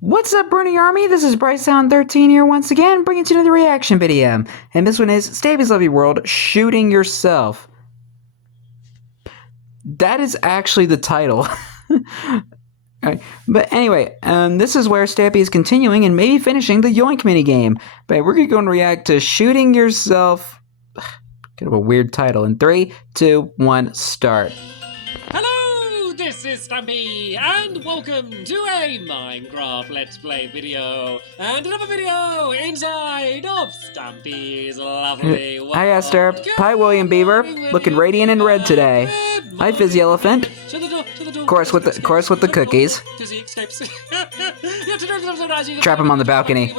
What's up, Brony Army? This is BryceAllen13 here once again, bringing you another reaction video. And this one is Stampy's Lovely World, Shooting Yourself. That is actually the title. Alright, but anyway, this is where Stampy is continuing and maybe finishing the Yoink minigame. But we're going to go and react to Shooting Yourself. Kind of a weird title. In 3, 2, 1, start. Hello, this is Stampy, and welcome to a Minecraft Let's Play video, and another video inside of Stampy's Lovely World. Hi, Esther. Hi, William Beaver. Looking radiant in red today. Hi, Fizzy Elephant. Of course with the cookies. Fizzy escapes. Trap him on the balcony.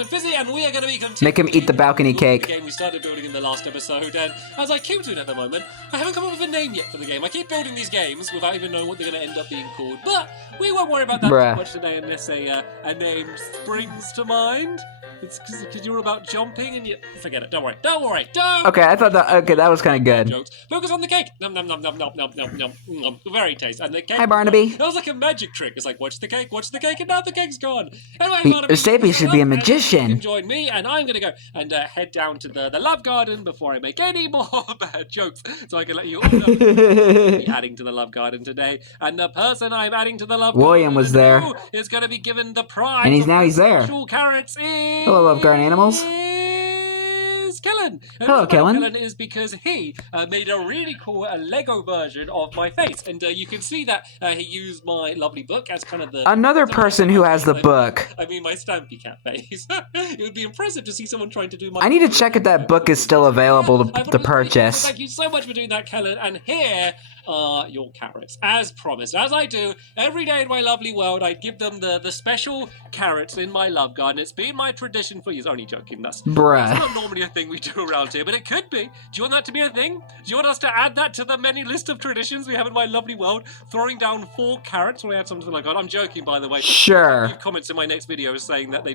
Make him eat the balcony cake. The game we started building in the last episode, and as I keep doing at the moment, I haven't come up with a name yet for the game. I keep building these games without even knowing what they're going to end up being called, but we won't worry about that too much today unless a name springs to mind. It's because you're about jumping and you... Forget it. Don't worry. Okay, I thought that... Okay, that was kind of good. Jokes. Focus on the cake. Nom nom nom nom nom nom nom nom nom. Very tasty. And the cake... Hi, Barnaby. That was like a magic trick. It's like, watch the cake, and now the cake's gone. Anyway, Barnaby... Stampy should be a magician. You can join me, and I'm going to go and head down to the love garden before I make any more bad jokes. So I can let you all know I'm adding to the love garden today. And the person I'm adding to the love garden... William was there. ...is going to be given the prize... And he's there. ...carrots Hello, love garden animals. Kellen. Hello, Kellen. Kellen is because he made a really cool Lego version of my face, and you can see that he used my lovely book as kind of the... Another person who has the book. I mean, my Stampy cat face. It would be impressive to see someone trying to do my... I need to check if that book is still available to purchase. Thank you so much for doing that, Kellen, and here are your carrots, as promised. As I do every day in my lovely world, I give them the special carrots in my love garden. It's been my tradition for years. Only joking, that's not normally a thing we do around here, but it could be. Do you want that to be a thing? Do you want us to add that to the many list of traditions we have in my lovely world? Throwing down 4 carrots when I add something like that. I'm joking, by the way. Sure. Leave comments in my next video saying that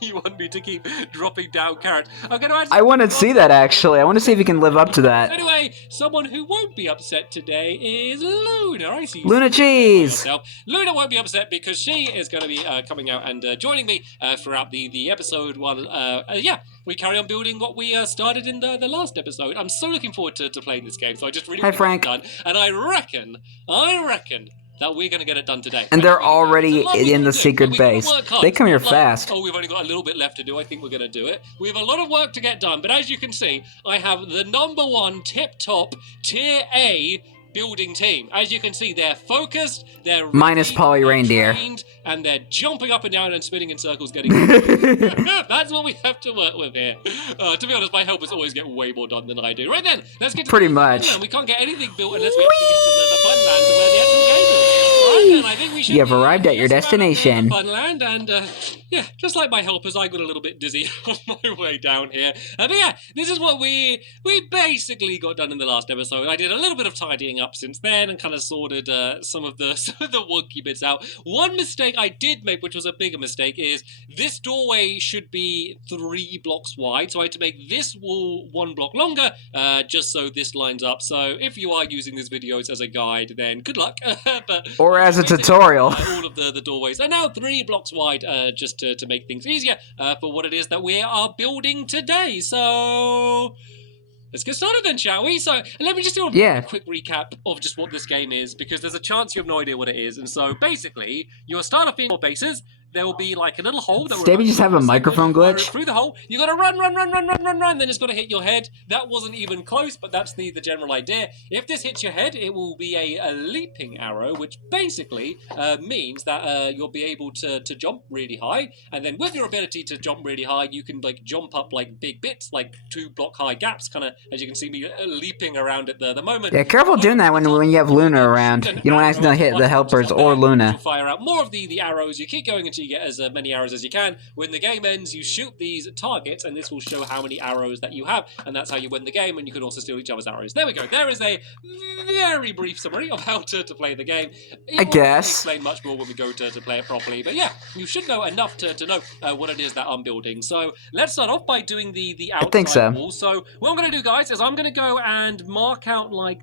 you want me to keep dropping down carrots. I'm going to add... I want to see that, actually. I want to see if you can live up to that. Anyway, someone who won't be upset today is Luna. I see. Luna Cheese. Luna won't be upset because she is going to be coming out and joining me throughout the episode while yeah, we carry on building what we started in the last episode. I'm so looking forward to playing this game, so I just really want to get it done. And I reckon that we're going to get it done today. And they're already in the secret base. They come here fast. Oh, we've only got a little bit left to do. I think we're going to do it. We have a lot of work to get done, but as you can see, I have the #1 tip-top Tier A building team. As you can see, they're focused, they're ready, minus Polly Reindeer. Trained, and they're jumping up and down and spinning in circles getting That's what we have to work with here. To be honest, my helpers always get way more done than I do. Right then, let's get to pretty much. Funland. We can't get anything built unless we actually get to the fun land to where the actual game is. Right then, I think we should... You have arrived at your destination. Funland, and yeah, just like my helpers, I got a little bit dizzy on my way down here. But yeah, this is what we basically got done in the last episode. I did a little bit of tidying up since then and kind of sorted some of the wonky bits out. One mistake I did make, which was a bigger mistake, is this doorway should be 3 blocks wide, so I had to make this wall 1 block longer, just so this lines up. So if you are using these videos as a guide, then good luck. Or as a tutorial. All of the doorways are now 3 blocks wide, just to make things easier for what it is that we are building today. So... let's get started then, shall we? So, let me just do a quick recap of just what this game is, because there's a chance you have no idea what it is. And so, basically, you'll start off being 4 bases. There will be like a little hole that will... Stampy just have a microphone glitch? Through the hole, you gotta run, then it's gotta hit your head. That wasn't even close, but that's the general idea. If this hits your head, it will be a leaping arrow, which basically means that you'll be able to jump really high, and then with your ability to jump really high, you can like jump up like big bits, like 2 block high gaps, kind of, as you can see me leaping around at the moment. Yeah, careful doing that when you have Luna around. You don't want to accidentally hit the helpers or Luna. You fire out more of the arrows, you keep going until you get as many arrows as you can. When the game ends, you shoot these targets, and this will show how many arrows that you have, and that's how you win the game, and you can also steal each other's arrows. There we go. There is a very brief summary of how to play the game. I guess. Explain much more when we go to play it properly, but yeah, you should know enough to know what it is that I'm building. So let's start off by doing the outside wall. So what I'm going to do, guys, is I'm going to go and mark out like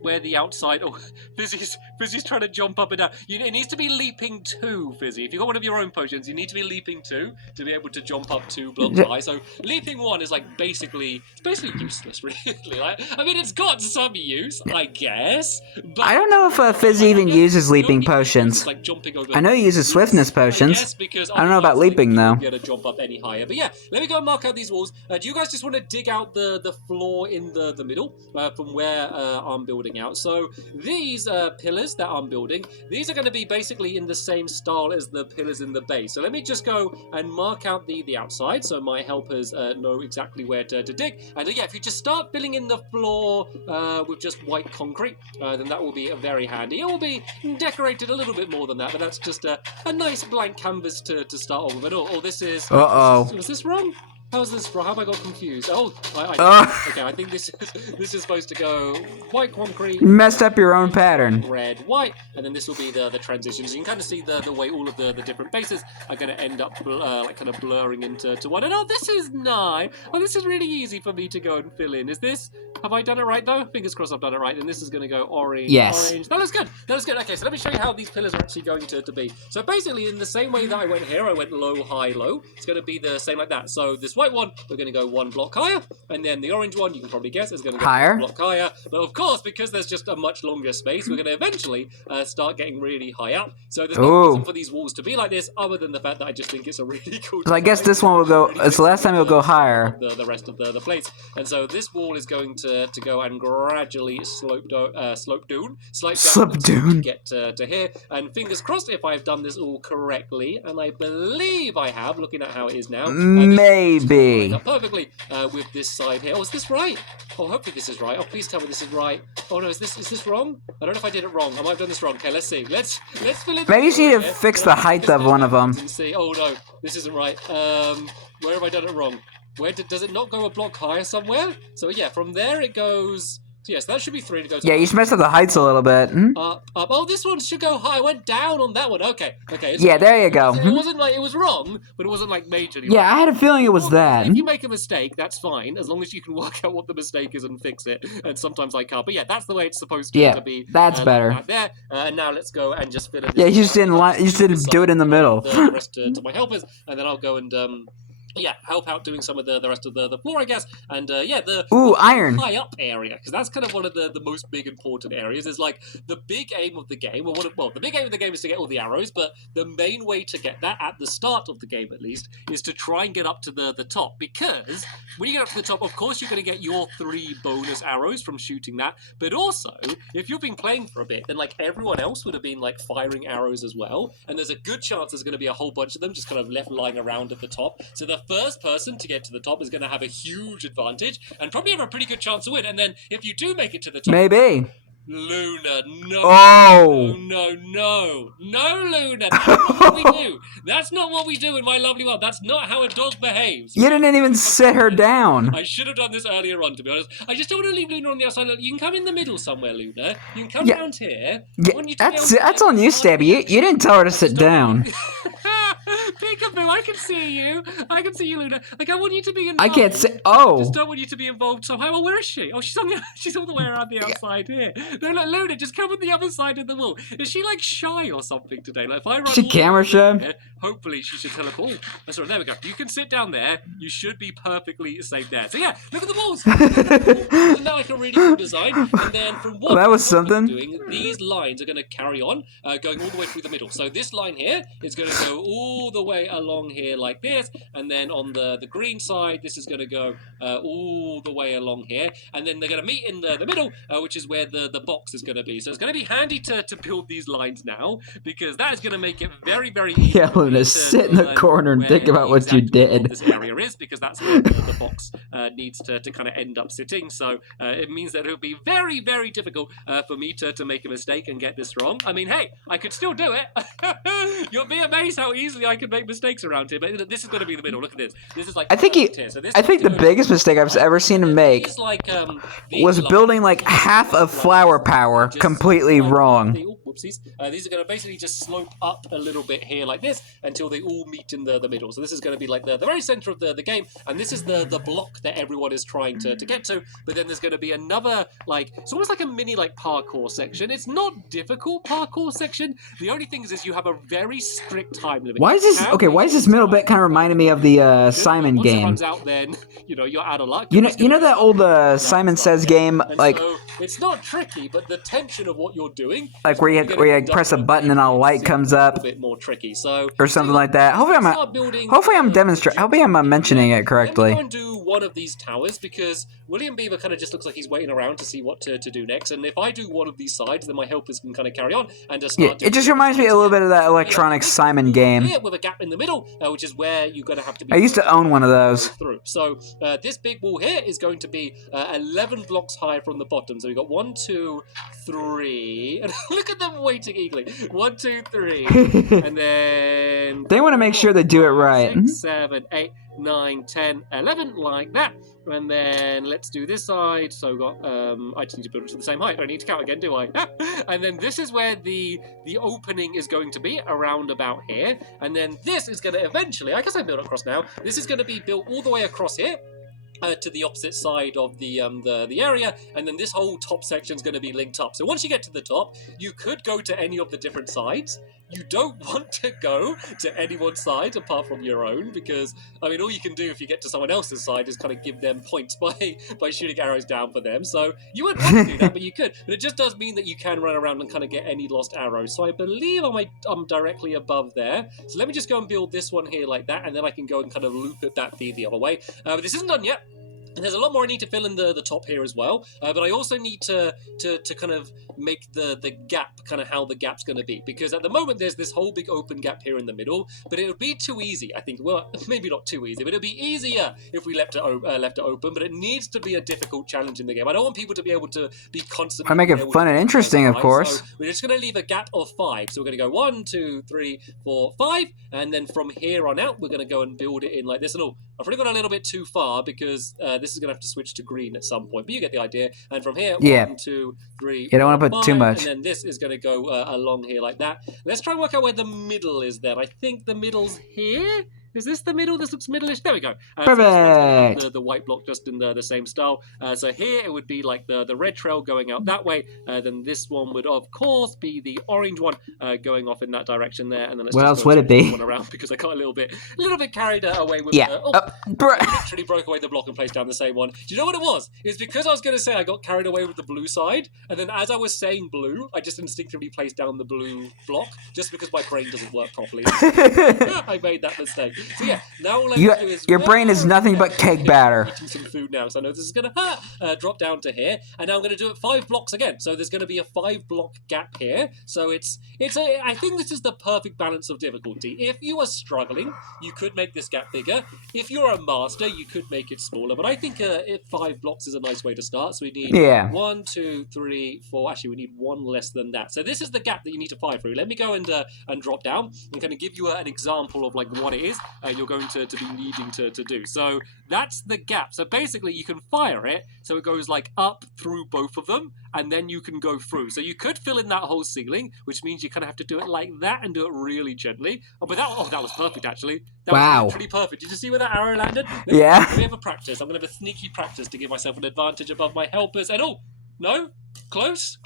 where the outside... Oh, Fizzy's trying to jump up and down. It needs to be leaping 2, Fizzy. If you've got one of your own potions. You need to be leaping 2 to be able to jump up 2 blocks high. So leaping 1 is like basically useless, really. Like, I mean, it's got some use, I guess. But I don't know if Fizz even uses leaping potions. like jumping over I know he uses swiftness potions. I don't know about leaping though. Be able to jump up any higher. But yeah, let me go and mark out these walls. Do you guys just want to dig out the floor in the middle from where I'm building out? So these pillars that I'm building, these are going to be basically in the same style as the pillars in the base. So let me just go and mark out the outside so my helpers know exactly where to dig. And yeah, if you just start filling in the floor with just white concrete, then that will be very handy. It will be decorated a little bit more than that, but that's just a nice blank canvas to start off with. Oh, this is... Was this wrong? How's this? How have I got confused? Oh, okay. I think this is supposed to go white concrete. You messed up your own pattern. Red, white, and then this will be the transitions. You can kind of see the way all of the different bases are going to end up like kind of blurring into one. And oh, this is nice. Oh, this is really easy for me to go and fill in. Is this? Have I done it right though? Fingers crossed I've done it right. And this is going to go orange. Yes. Orange. That looks good. That looks good. Okay, so let me show you how these pillars are actually going to be. So basically, in the same way that I went here, I went low, high, low. It's going to be the same like that. So this white one, we're going to go 1 block higher, and then the orange one, you can probably guess, is going to go higher. 1 block higher. But of course, because there's just a much longer space, we're going to eventually start getting really high up. So there's no reason for these walls to be like this, other than the fact that I just think it's a really cool. So I guess this one will go. It's the last time it'll go higher. The rest of the plates, and so this wall is going to go and gradually slope down to get to here. And fingers crossed if I've done this all correctly, and I believe I have. Looking at how it is now, maybe. Perfectly with this side here. Oh, is this right? Oh, hopefully this is right. Oh, please tell me this is right. Oh no, is this wrong? I don't know if I did it wrong. I might have done this wrong. Okay, let's see. Let's fill in. Maybe you need to fix the height of one of them. And see. Oh no, this isn't right. Where have I done it wrong? Where does it not go a block higher somewhere? So yeah, from there it goes. So yes, that should be 3 to go to. Yeah, you messed up the heights a little bit. Up. Oh, this one should go high. I went down on that one. Okay. Yeah, there you go. It wasn't like it was wrong, but it wasn't like majorly. Yeah, wrong. I had a feeling it was that. If you make a mistake, that's fine, as long as you can work out what the mistake is and fix it. And sometimes I can't. But yeah, that's the way it's supposed to be. That's better. Like there. And now let's go and just fill in. Yeah, you just didn't do it in the middle. The rest to my helpers, and then I'll go and help out doing some of the rest of the floor, I guess. And the iron high up area, because that's kind of one of the most big important areas. Is like the big aim of the game, the big aim of the game is to get all the arrows, but the main way to get that at the start of the game, at least, is to try and get up to the top. Because when you get up to the top, of course, you're going to get your 3 bonus arrows from shooting that. But also, if you've been playing for a bit, then like everyone else would have been like firing arrows as well, and there's a good chance there's going to be a whole bunch of them just kind of left lying around at the top. So the first person to get to the top is going to have a huge advantage and probably have a pretty good chance to win. And then if you do make it to the top, maybe. Luna, no. Oh. No, Luna. That's not what we do. That's not what we do in my lovely world. That's not how a dog behaves. You didn't even sit her down. I should have done this earlier on, to be honest. I just don't want to leave Luna on the outside. Look, you can come in the middle somewhere, Luna. You can come around here. Yeah, that's on you, Stampy. You didn't tell her to sit down. Peekaboo, I can see you. I can see you, Luna. Like, I want you to be involved. I can't say. Oh. I just don't want you to be involved somehow. Well, where is she? Oh, she's all the way around the outside here. No, look, Luna, just come on the other side of the wall. Is she like shy or something today? Like, if I run, she camera shy. Hopefully, she should teleport. That's right. There we go. You can sit down there. You should be perfectly safe there. So yeah, look at the walls. Isn't that like a really cool design? And then from what that was something. Doing, these lines are going to carry on, going all the way through the middle. So this line here is going to go all the way along here like this, and then on the green side, this is going to go all the way along here, and then they're going to meet in the middle, which is where the box is going to be. So it's going to be handy to build these lines now, because that is going to make it very, very easy. Yeah, Luna, sit in the corner and think about what you did. This area is, because that's where the box needs to kind of end up sitting. So it means that it'll be very, very difficult for me to make a mistake and get this wrong. I mean, hey, I could still do it. You'll be amazed how easily I can make mistakes around here. But this is going to be the middle. Look at this. This is like I think the biggest mistake I've ever seen him make like, was building like half of flower power completely wrong. whoopsies. These are going to basically just slope up a little bit here like this until they all meet in the middle. So this is going to be like the very center of the game, and this is the block that everyone is trying to get to. But then there's going to be another, like, it's almost like a mini like parkour section. It's not difficult parkour section. The only thing is you have a very strict time limit. Why is this okay? Why is this middle bit kind of reminding me of the Simon Once game? it runs out, then you're out of luck. You know that old Simon Says game, And like so it's not tricky, but the tension of what you're doing, like where you press a button and a light comes up, a bit more tricky. So or something like that. Hopefully I'm demonstrating. Hopefully I'm mentioning it correctly. Let me go and do one of these towers because William Beaver kind of just looks like he's waiting around to see what to do next. And if I do one of these sides, then my helpers can kind of carry on and just start. Yeah, it just reminds me a little bit of that electronic Simon game. Here with a gap in the middle, which is where you're going to have to be. I used to own one of those. Through. So this big wall here is going to be 11 blocks high from the bottom. So we've got 1, 2, 3, and look at them waiting eagerly. 1, 2, 3, and then They want to make sure they do it right. 6, 7, 8, 9, 10, 11, like that. And then let's do this side. So we've got I just need to build it to the same height. I don't need to count again, do I? And then this is where the opening is going to be, around about here. And then this is going to eventually, I guess I built it across now. This is going to be built all the way across here. To the opposite side of the area, and then this whole top section is going to be linked up. So once you get to the top, you could go to any of the different sides. You don't want to go to anyone's side apart from your own, because I mean, all you can do if you get to someone else's side is kind of give them points by shooting arrows down for them. So you wouldn't want to do that, but you could. But it just does mean that you can run around and kind of get any lost arrows. So I believe I'm directly above there. So let me just go and build this one here like that, and then I can go and kind of loop it back the other way. But this isn't done yet. And there's a lot more I need to fill in the top here as well, but I also need to kind of make the gap kind of how the gap's going to be, because at the moment there's this whole big open gap here in the middle, but it would be too easy, I think. Well, maybe not too easy, but it'd be easier if we left it open, but it needs to be a difficult challenge in the game. I don't want people to be able to be constantly... I make it fun and interesting, of course. So we're just going to leave a gap of 5, so we're going to go 1, 2, 3, 4, 5, and then from here on out we're going to go and build it in like this. And I've already gone a little bit too far, because this is going to have to switch to green at some point, but you get the idea. And from here, 1, 2, 3, you don't want to put too much. And then this is going to go along here like that. Let's try and work out where the middle is then. I think the middle's here. Is this the middle? This looks middle-ish. There we go. Perfect. So the white block just in the same style. So here it would be like the red trail going out that way. Then this one would, of course, be the orange one going off in that direction there. And then let's what just else would it be? One around, because I got a little bit carried away with. Yeah. I literally broke away the block and placed down the same one. Do you know what it was? It was because I was going to say I got carried away with the blue side, and then as I was saying blue, I just instinctively placed down the blue block, just because my brain doesn't work properly. I made that mistake. So yeah, now all I have to do is... Your brain is nothing but cake batter. I'm eating some food now, so I know this is going to drop down to here, and now I'm going to do it 5 blocks again. So there's going to be a 5-block gap here. So I think this is the perfect balance of difficulty. If you are struggling, you could make this gap bigger. If you're a master, you could make it smaller. But I think 5 blocks is a nice way to start. So we need 1, 2, 3, 4. Actually, we need 1 less than that. So this is the gap that you need to fire through. Let me go and drop down and kind of give you an example of like what it is you're going to be needing to do. So that's the gap. So basically, you can fire it so it goes like up through both of them, and then you can go through. So you could fill in that whole ceiling, which means you kind of have to do it like that and do it really gently. But that was perfect, actually. That was literally perfect. Did you see where that arrow landed? Yeah. Let me have a practice. I'm going to have a sneaky practice to give myself an advantage above my helpers. And no, close.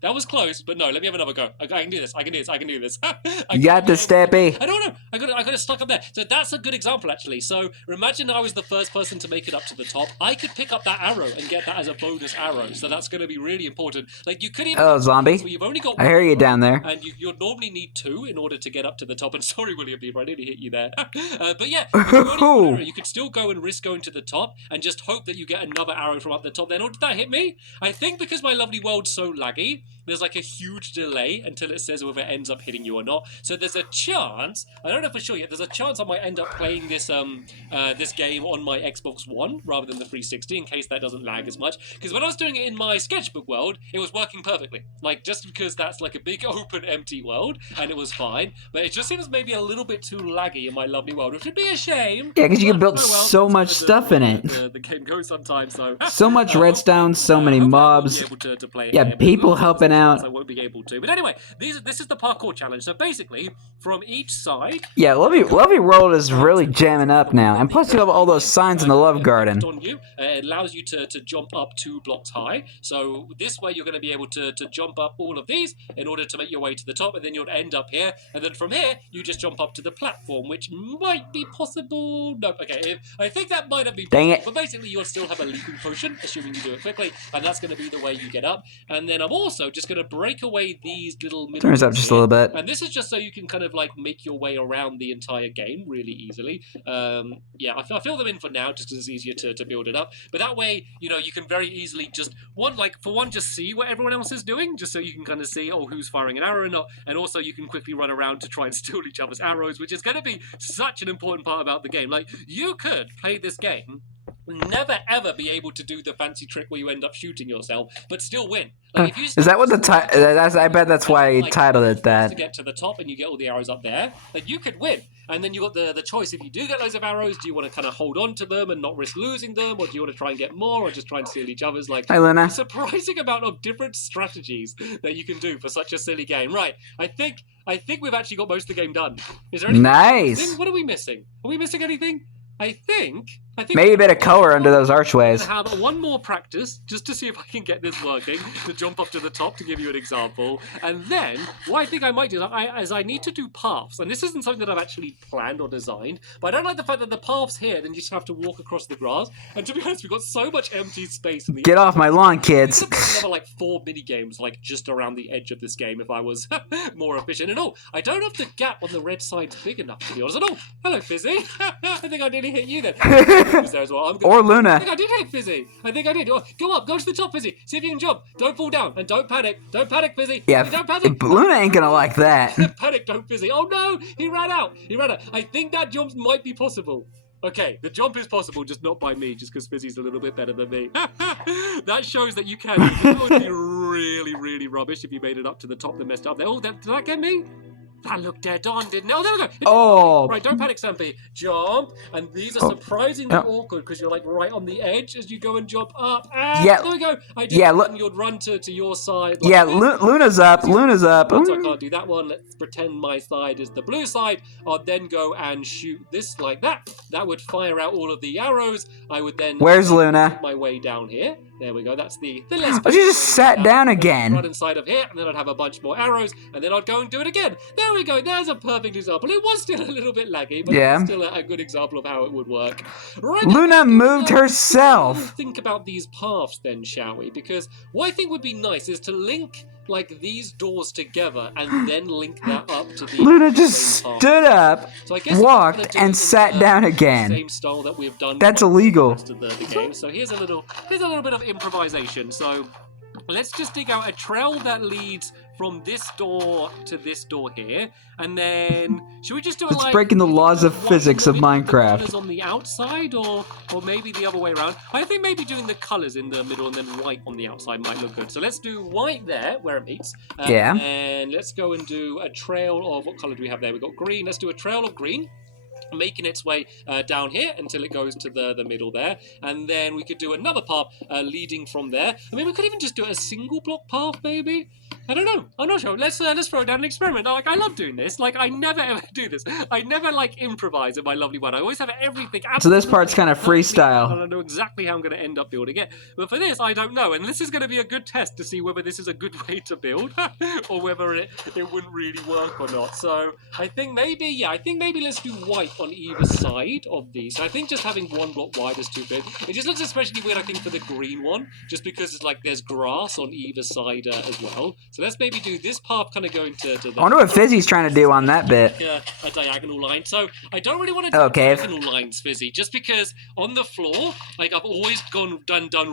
That was close, but no, let me have another go. I can do this. You got this, Stampy. I don't know. I got it stuck up there. So that's a good example, actually. So imagine I was the first person to make it up to the top. I could pick up that arrow and get that as a bonus arrow. So that's going to be really important. Like you could even... Oh, zombie. You've only got I hear you down there. And you'd normally need 2 in order to get up to the top. And sorry, William Beaver, I nearly hit you there. But yeah, if you only got one arrow, you could still go and risk going to the top and just hope that you get another arrow from up the top. Then, did that hit me? I think because my lovely world's so laggy, there's like a huge delay until it says whether it ends up hitting you or not. So there's a chance, I don't don't know for sure yet. There's a chance I might end up playing this this game on my Xbox One rather than the 360 in case that doesn't lag as much. Because when I was doing it in my sketchbook world, it was working perfectly. Like, just because that's like a big open empty world and it was fine. But it just seems maybe a little bit too laggy in my lovely world, which would be a shame. Yeah, because you can build well, so much stuff in it. The game goes sometimes, so much redstone, so many mobs. To play yeah, people helping out. I won't be able to. But anyway, this is the parkour challenge. So basically, from each side. Yeah, Lovey World is really jamming up now, and plus you have all those signs in the Love Garden. On you, it allows you to jump up 2 blocks high. So this way, you're going to be able to jump up all of these in order to make your way to the top, and then you'll end up here. And then from here, you just jump up to the platform, which might be possible. No, okay, I think that might have been possible. Dang it. But basically, you'll still have a leaping potion, assuming you do it quickly, and that's going to be the way you get up. And then I'm also just going to break away these little middle Turns up just a little bit. And this is just so you can kind of like make your way around the entire game really easily. Yeah, I fill them in for now just because it's easier to build it up. But that way, you know, you can very easily just just see what everyone else is doing, just so you can kind of see, oh, who's firing an arrow or not. And also you can quickly run around to try and steal each other's arrows, which is going to be such an important part about the game. Like, you could play this game, never ever be able to do the fancy trick where you end up shooting yourself, but still win. Like, if you is that what the title? I bet that's why he titled it that. To get to the top and you get all the arrows up there, like, you could win. And then you got the choice: if you do get loads of arrows, do you want to kind of hold on to them and not risk losing them, or do you want to try and get more, or just try and steal each other's? Like, hi, Luna. a surprising amount of different strategies that you can do for such a silly game. Right? I think we've actually got most of the game done. Is there anything nice? What are we missing? Are we missing anything? I think maybe a bit of color under those archways. I'm gonna have one more practice just to see if I can get this working, to jump up to the top, to give you an example. And then what I think I might do is I need to do paths, and this isn't something that I've actually planned or designed, but I don't like the fact that the paths here, then you just have to walk across the grass. And to be honest, we've got so much empty space in the Get off my lawn, kids. Another like 4 mini games like just around the edge of this game if I was more efficient. And I don't know if the gap on the red side's big enough, to be honest. And hello, Fizzy. I think I nearly hit you then. There as well. Or Luna. I think I did hit Fizzy. I think I did. Go up, go to the top, Fizzy. See if you can jump. Don't fall down, and don't panic. Don't panic, Fizzy. Yeah, don't panic. Luna ain't gonna like that. Panic, don't Fizzy. Oh no, he ran out. I think that jump might be possible. Okay, the jump is possible, just not by me, just because Fizzy's a little bit better than me. That shows that you can. It would be really, really rubbish if you made it up to the top and messed up there. Oh, did that get me? That looked dead on, didn't it? Oh, there we go. Oh. Right, don't panic, Stampy. Jump. And these are surprisingly awkward because you're like right on the edge as you go and jump up. And yeah. There we go. I did and you'd run to your side. Like yeah, Luna's up. Luna's up. So I can't do that one. Let's pretend my side is the blue side. I'll then go and shoot this like that. That would fire out all of the arrows. I would then... Where's Luna? ...make my way down here. There we go. That's the less... Oh, she just sat down again. Run inside of here, and then I'd have a bunch more arrows, and then I'd go and do it again. There we go. There's a perfect example. It was still a little bit laggy, but it's still a good example of how it would work. Right, Luna moved herself. Think about these paths then, shall we? Because what I think would be nice is to link like these doors together and then link that up to the Luna just stood up, so I guess walked, and sat down again. Same style that we've done. That's illegal. The game. So here's a little bit of improvisation. So let's just dig out a trail that leads from this door to this door here, and then should we just do it it's like breaking the laws of physics of Minecraft. Colors on the outside, or maybe the other way around. I think maybe doing the colors in the middle and then white on the outside might look good. So let's do white there where it meets. And let's go and do a trail of what color do we have there? We've got green. Let's do a trail of green, making its way down here until it goes to the middle there, and then we could do another path leading from there. I mean, we could even just do a single block path, maybe. I don't know. I'm not sure. Let's throw it down and experiment. Like, I love doing this. Like, I never ever do this. I never like improvise in my lovely one. I always have everything. So this part's kind of freestyle. I don't know exactly how I'm going to end up building it, but for this, I don't know. And this is going to be a good test to see whether this is a good way to build or whether it wouldn't really work or not. So I think maybe let's do white on either side of these. So I think just having one block wide is too big. It just looks especially weird, I think, for the green one, just because it's like there's grass on either side as well. So So let's maybe do this path kind of going to the... I wonder what Fizzy's trying to do on that bit. A diagonal line. So I don't really want to do diagonal lines, Fizzy, just because on the floor, like I've always done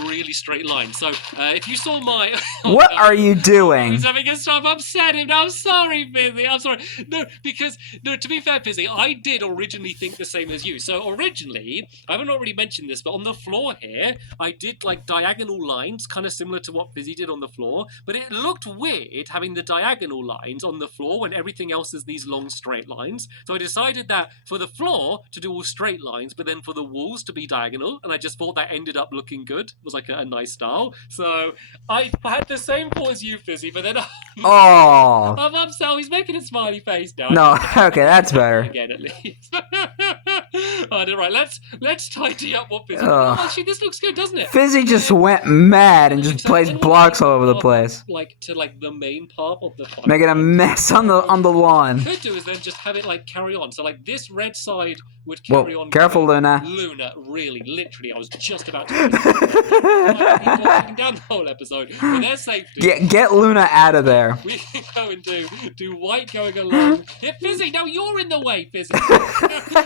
really straight lines. So if you saw my... What are you doing? He's having a stop upsetting. I'm sorry, Fizzy. I'm sorry. No, because, no, to be fair, Fizzy, I did originally think the same as you. So originally, I haven't already mentioned this, but on the floor here, I did like diagonal lines, kind of similar to what Fizzy did on the floor, but it looked weird having the diagonal lines on the floor when everything else is these long straight lines. So I decided that for the floor to do all straight lines, but then for the walls to be diagonal, and I just thought that ended up looking good. It was like a nice style. So I had the same thought as you, Fizzy, but then I'm upset. He's making a smiley face now. No, okay, that's better. Again, at least. Right, let's tidy up what Fizzy. Actually, this looks good, doesn't it? Fizzy just went mad and just placed blocks all over the place. Like to the main part of the fight. Making a mess on the lawn. What I could do is then just have it like carry on. So like this red side would carry on. Careful, Luna. Luna, really, literally, I was just about to walking down the whole episode. For their safety. Get Luna out of there. We can go and do white going along. Yeah, Fizzy, now you're in the way, Fizzy.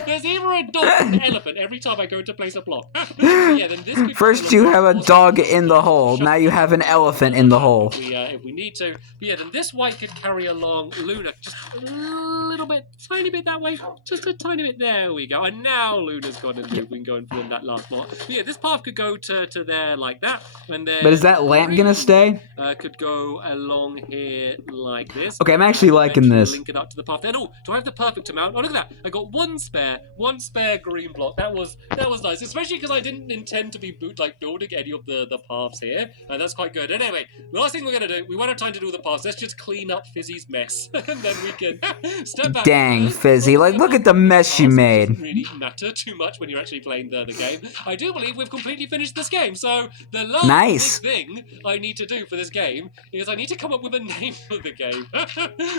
There's either a dog or an elephant every time I go to place a block. Yeah, then this could First you have a dog in the hole, now you have an elephant in the hole. If we need to. But yeah, then this white could carry along Luna just a little bit, tiny bit that way, just a tiny bit. There we go. And now Luna's gone and we can go and fill in that last block. But yeah, this path could go to there like that, and then. But is that lamp gonna stay? Could go along here like this. Okay, I'm actually liking this. Link it up to the path. Then do I have the perfect amount? Oh, look at that! I got one spare green block. That was nice, especially because I didn't intend to be building any of the paths here. That's quite good. Anyway, last thing we're gonna do, we won't have time to do the paths. Let's just clean up Fizzy's mess, and then we can step back. Dang, Fizzy! Like, look at the mess you made. Doesn't really matter too much when you're actually playing the game. I do believe we've completely finished this game. So the last big thing I need to do for this game is I need to come up with a name for the game,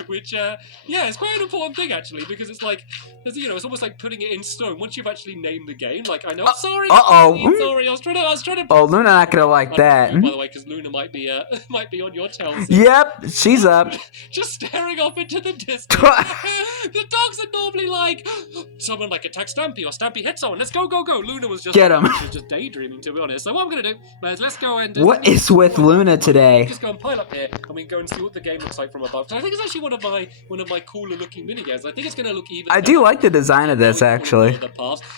which it's quite an important thing actually, because it's like, it's almost like putting it in stone once you've actually named the game. Like I know, sorry, sorry, I was trying to. Oh, Luna not gonna like that. By the way, because Luna might be on your tail. Yep, she's up. Just staring off into the distance. The dogs are normally like, someone like attack Stampy or Stampy hit someone. Let's go. Luna was just get him. She was just daydreaming, to be honest. So what I'm gonna do is let's go and. What is with Luna today? Just go and pile up here, and we can go and see what the game looks like from above. So I think it's actually one of my cooler looking mini games. I think it's gonna look even. I do like the design of this actually.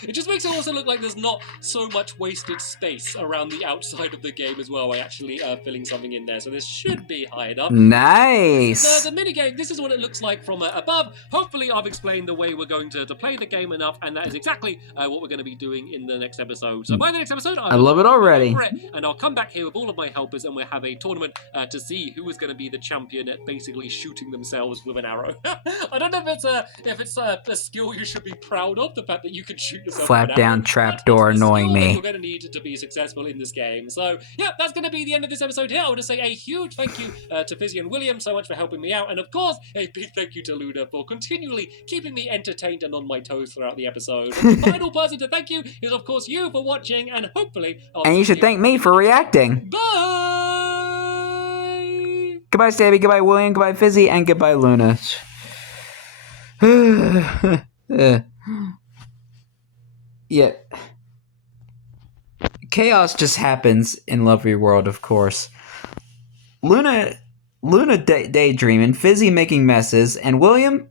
It just makes it also look like there's not so much wasted space around the outside of the game as well. By actually filling something in there, so this should be high enough. Nice. The mini game. This is what it looks like from above. Hopefully, I've explained the way we're going to play the game enough, and that is exactly what we're going to be doing in the next episode. So by the next episode, I love it already. And I'll come back here with all of my helpers, and we'll have a tournament to see who is going to be the champion at basically shooting themselves with an arrow. I don't know if it's a skill you should be proud of, the fact that you can shoot yourself. Flap down trapdoor annoying me. We're going to need to be successful in this game. So yeah, that's going to be the end of this episode here. I want to say a huge thank you to Fizzy and William so much for helping me out, and of course a big thank you to Luna for continually keeping me entertained and on my toes throughout the episode. And the final person to thank you is of course you for watching, and hopefully and you should thank me for reacting. Bye. Goodbye, Stampy. Goodbye, William. Goodbye, Fizzy, and goodbye, Luna. Yeah. Chaos just happens in Lovely World, of course. Luna daydreaming, Fizzy making messes, and William,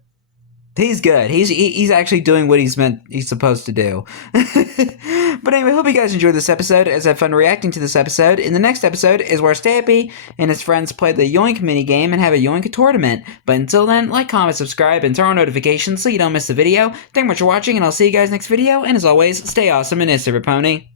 he's good. He's actually doing what he's supposed to do. But anyway, hope you guys enjoyed this episode, as I had fun reacting to this episode. In the next episode is where Stampy and his friends play the Yoink minigame and have a Yoink tournament. But until then, like, comment, subscribe, and turn on notifications so you don't miss the video. Thank you much for watching, and I'll see you guys next video. And as always, stay awesome and Super Pony.